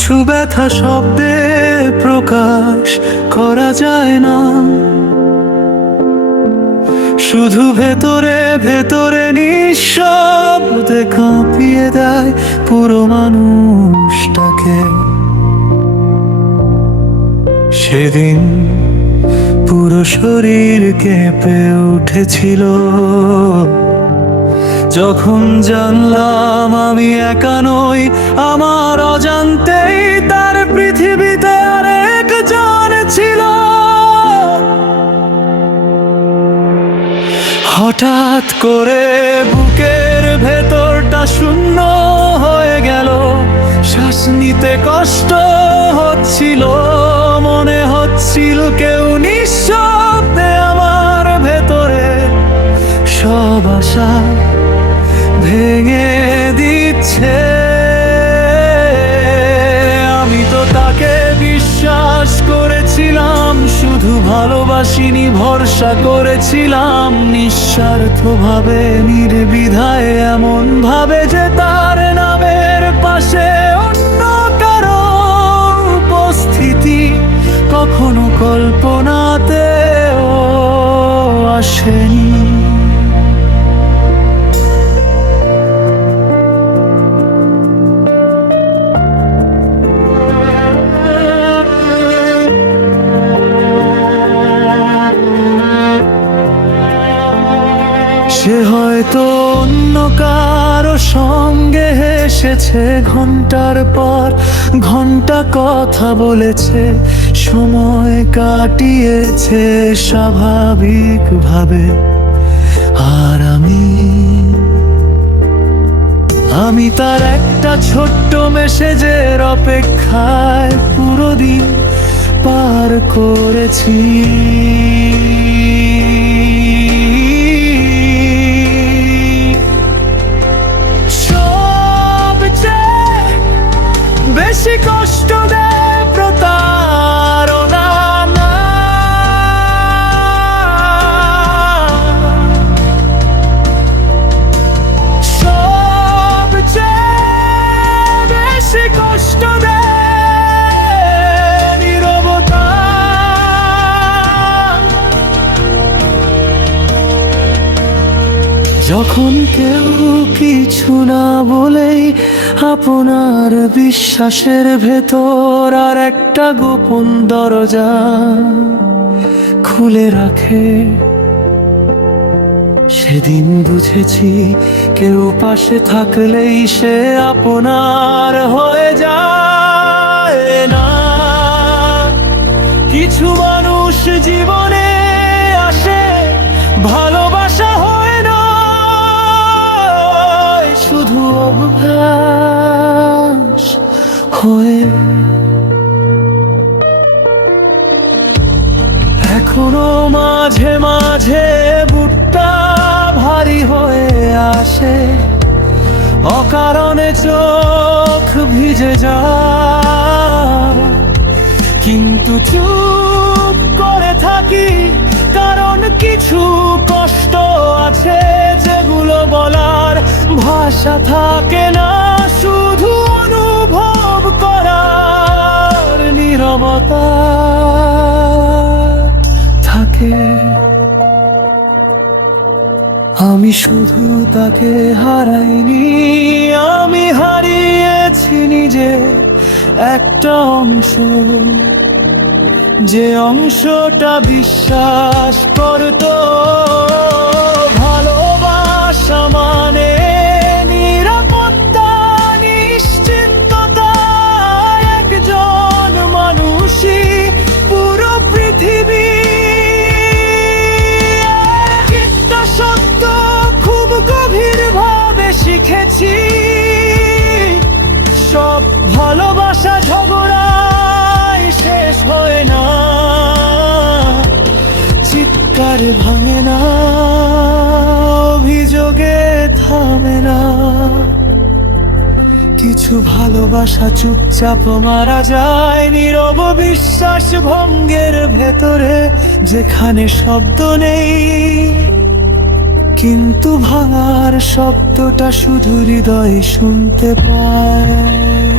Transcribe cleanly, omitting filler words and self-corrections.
কিছু ব্যথা শব্দে প্রকাশ করা যায় না, শুধু ভেতরে ভেতরে নিঃশব্দে কাঁপিয়ে দেয় পুরো মানুষটাকে। সেদিন পুরো শরীর কেঁপে উঠেছিল যখন জানলাম আমি একা নই, আমার অজান্তেই তার পৃথিবীতে আরেকজন ছিল। হঠাৎ করে বুকের ভেতরটা শূন্য হয়ে গেল, শ্বাস নিতে কষ্ট হচ্ছিল, মনে হচ্ছিল কেউ নিঃশব্দে আমার ভেতরে সব আশা ভেঙে দিচ্ছে। আমি তো তাকে বিশ্বাস করেছিলাম, শুধু ভালোবাসিনি, ভরসা করেছিলাম নিঃস্বার্থভাবে, নির্দ্বিধায়, এমন ভাবে যে তার নামের পাশে অন্য কারো উপস্থিতি কখনো কল্পনাতেও আসেনি। সে হয়তো অন্য কারো সঙ্গে হেসেছে, ঘন্টার পর ঘন্টা কথা বলেছে, সময় কাটিয়েছে স্বাভাবিকভাবে। আর আমি তার একটা ছোট্ট মেসেজের অপেক্ষায় পুরো দিন পার করেছি। বেশি কষ্ট দেয় প্রতারণা না, সবচেয়ে বেশি কষ্ট দেয় নীরবতা। যখন কেউ কিছু না বলেই আপনার বিশ্বাসের ভেতর আর একটা গোপন দরজা খুলে রাখে, সেদিন বুঝেছি কেউ পাশে থাকলেই সে আপনার হয়ে যায় না। কিছু মানুষ জীবনে আসে, ভালোবাসা হয় না, শুধু অভ্যাস হয়ে। এখনো মাঝে মাঝে বুকটা ভারী হয়ে আসে, অকারণে চোখ ভিজে যায়, কিন্তু চুপ করে থাকি, কারণ কিছু কষ্ট আছে যেগুলো বলার ভাষা থাকে না, শুধু অনুভব করার নীরবতা থাকে। আমি শুধু তাকে হারাইনি, আমি হারিয়েছি নিজে একটা অংশ, যে অংশটা বিশ্বাস করতো ভালোবাসা মানে নিরাপত্তা, নিশ্চিন্ততা। একজন মানুষই পুরো পৃথিবী। একটা সত্য খুব গভীর ভাবে শিখেছি, সব ভালোবাসা ঝগড়ায় শেষ হয় না, চিৎকার ভাঙে না, অভিযোগে থামে না। কিছু ভালোবাসা চুপচাপ মারা যায় নীরব বিশ্বাস ভঙ্গের ভেতরে, যেখানে শব্দ নেই, কিন্তু ভাঙার শব্দটা শুধু হৃদয় শুনতে পায়।